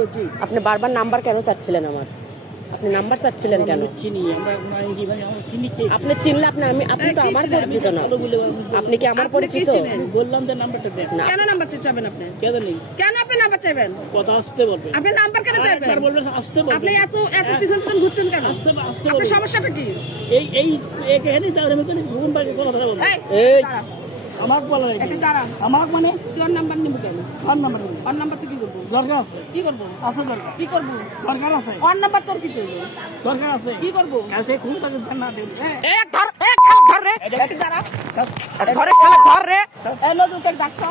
বলছি। আপনি বারবার নাম্বার কেন চাচ্ছিলেন আমার? আপনি নাম্বার চাচ্ছিলেন কেন? চিনি আমরা আইনজীবী ভাই, আমরা চিনি কে? আপনি চিনলে আপনি তো আমার পরিচিত না। আপনি কি আমার পরিচিত? বললাম যে নাম্বারটা দেন। কেন নাম্বার চাইবেন আপনি? কেন নেই? কেন আপনি নাম্বার চাইবেন? কথা আসতে বলবেন। আপনি নাম্বার কেন চাইবেন? একবার বলবেন আসতে বলবেন। আপনি এত পিছন ঘুরছেন কেন? আসতে আপনার বলবেন। সমস্যাটা কি? এই এখানে যাওয়ার আমি কোনো ঘুম পাই চলাফেরা বলবো। এই আমাকে বলা নাই। একটু দাঁড়ান। আমাকে মানে তোর নাম্বার নিব কেন? ফোন নাম্বার নেই। ওর নাম্বার তো কি করবো? দরকার আছে। কি করবো? আছে দরকার। কি করবো? দরকার আছে। ওর নাম্বার তোর কি করবো? দরকার আছে। কি করবো? কালকে খুব তাকে না দেন। এক শালা ধর রে। একটু দাঁড়া। ধরে শালা ধর রে। এই নজরুলকে ডাকছো।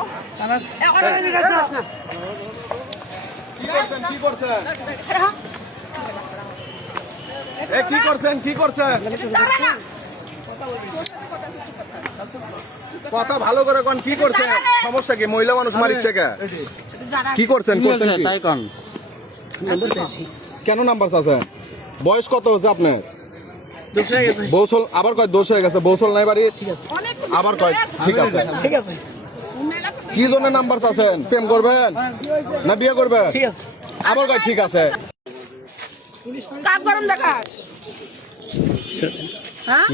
কি করছেন কি করছেন কি করছেন দাঁড়া না। কথা ভালো করে কোন কি করছেন সমস্যা কি মহিলা মানুষ মারিচ্ছে কে কি করছেন করছেন কি? তাই কোন? কেন নাম্বার চাচ্ছেন বয়স কত হচ্ছে আপনার দোষ হয়ে গেছে। বৌসল আবার কয় দোষ হয়ে গেছে বৌসল নাই বাড়ি অনেক আবার কয় ঠিক আছে ঠিক আছে। কি জন্য নাম্বার চাচ্ছেন প্রেম করবেন না বিয়ে করবেন ঠিক আছে। আবার কয় ঠিক আছে কাক গরম দেখাস। হ্যাঁ?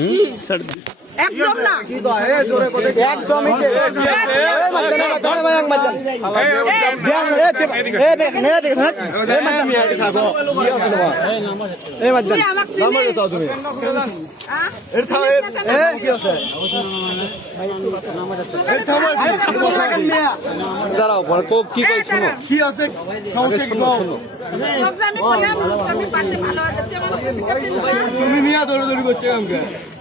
ছাড় দেন। একদম না। তুই আমাকে চিনিস? হ্যাঁ? দাঁড়াও কি এই দাঁড়া। কি আছে সমস্যা কি বল? লোকটা আমি বললাম, লোকটা আমি পারতে ভালো আছে। তুই আমাকে তুমি মিয়া দৌড়াদৌড়ি করছো আমাকে